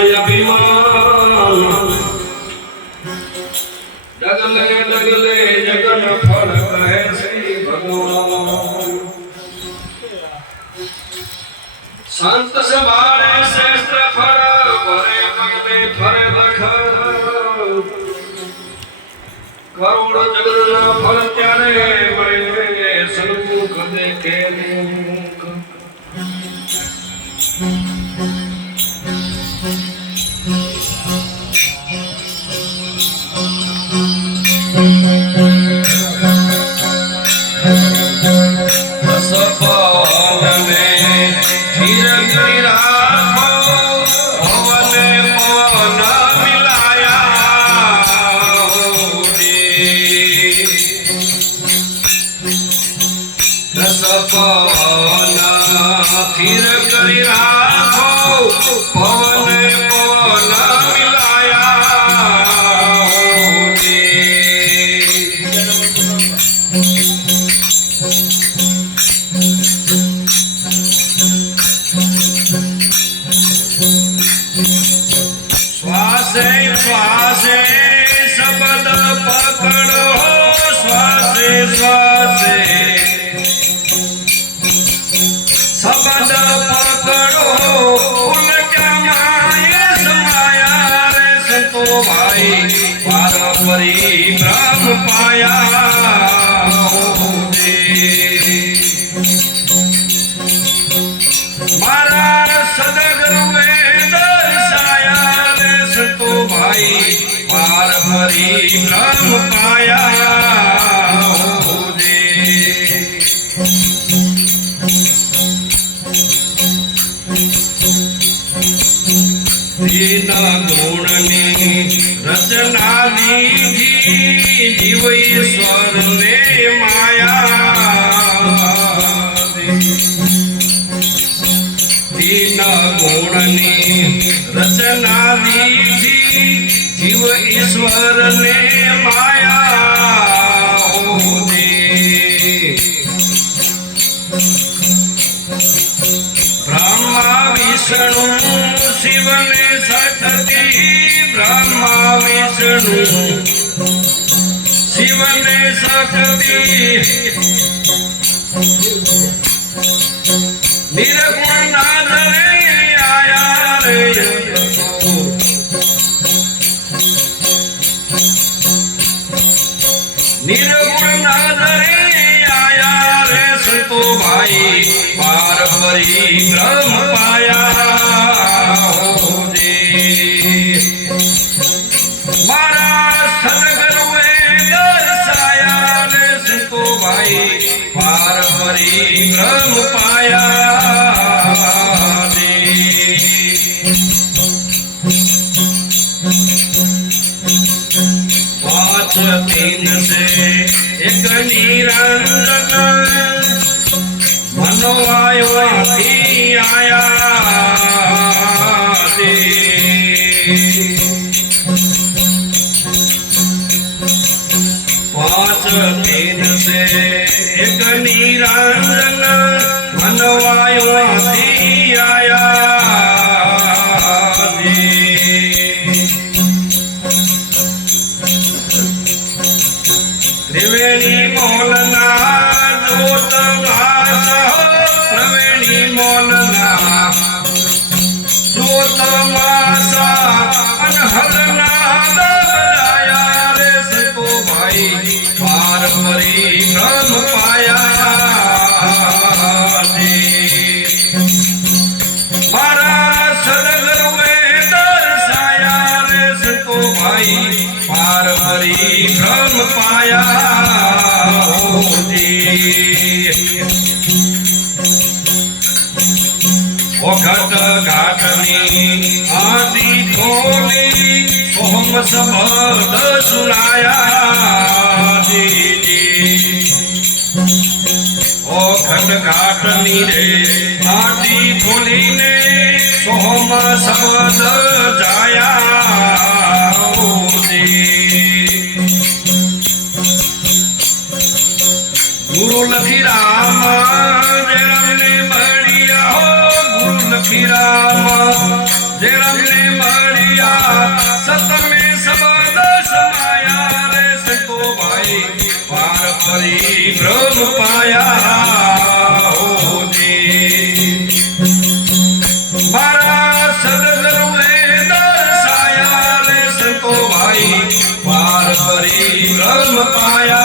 અભિમાન ડગલે ડગલે જગન ફળ કહે શ્રી ભગવાન સંત સભારે શ્રેષ્ઠ ફળ ભરે પગલે ફરે લખર કરોડ જગતના ફળ ત્યારે મળે સન્મુખ દેખે મુખ फिर करी राखो पवन पवन मिलाया श्वासे श्वासे शब्द पकड़ो श्वासे श्वासे शब्द पकड़ो उनका माये समाया रे संतो भाई पारपरी ब्रह्म पाया मारा सदगुरुए दर्शाया रे संतो भाई पारपरी ब्रह्म पाया दीन गुणनी रचना दीधी जीव ईश्वर ने माया दीन गुणनी रचना दीधी जीव ईश्वर ने माया ब्रह्मा विष्णु शिव ने शक्ति ब्रह्मा विष्णु शिव ने शक्ति निर्गुण नाथ रे आया रे निर्गुण नाथ रे आया रे संतो भाई पारपरी ब्रह्म पाया मारा सदगुरुए दर्शाया रे संतो भाई पारपरी ब्रह्म पाया पांच तीन से एक निरंजन मनो आयो आया पांच तीन से एक निरंजन मनवायो आया त्रिवेणी मोलना जोत भास प्रवेणी मोलना जोत मासा अनहलना दबलाया रे सको भाई पारपरी ब्रह्म पाया मारा सदगुरुए दर्शाया रे सको भाई पारपरी ब्रह्म पाया घट घाटनी आदि खोली सोम शब्द सुनाया ओ घट घाटनी रे आदि खोली ने सोम शब्द जाया गुरु लखी राम जय राम ने बढ़िया हो गुरु लखी राम जय राम ને મળ્યા સતમે શબ્દ સમાયા રે સંતો ભાઈ પાર પરી બ્રહ્મ પાયા હોજી મારા સદગુરુએ દર્શાયા રે સંતો ભાઈ પાર પરી બ્રહ્મ પાયા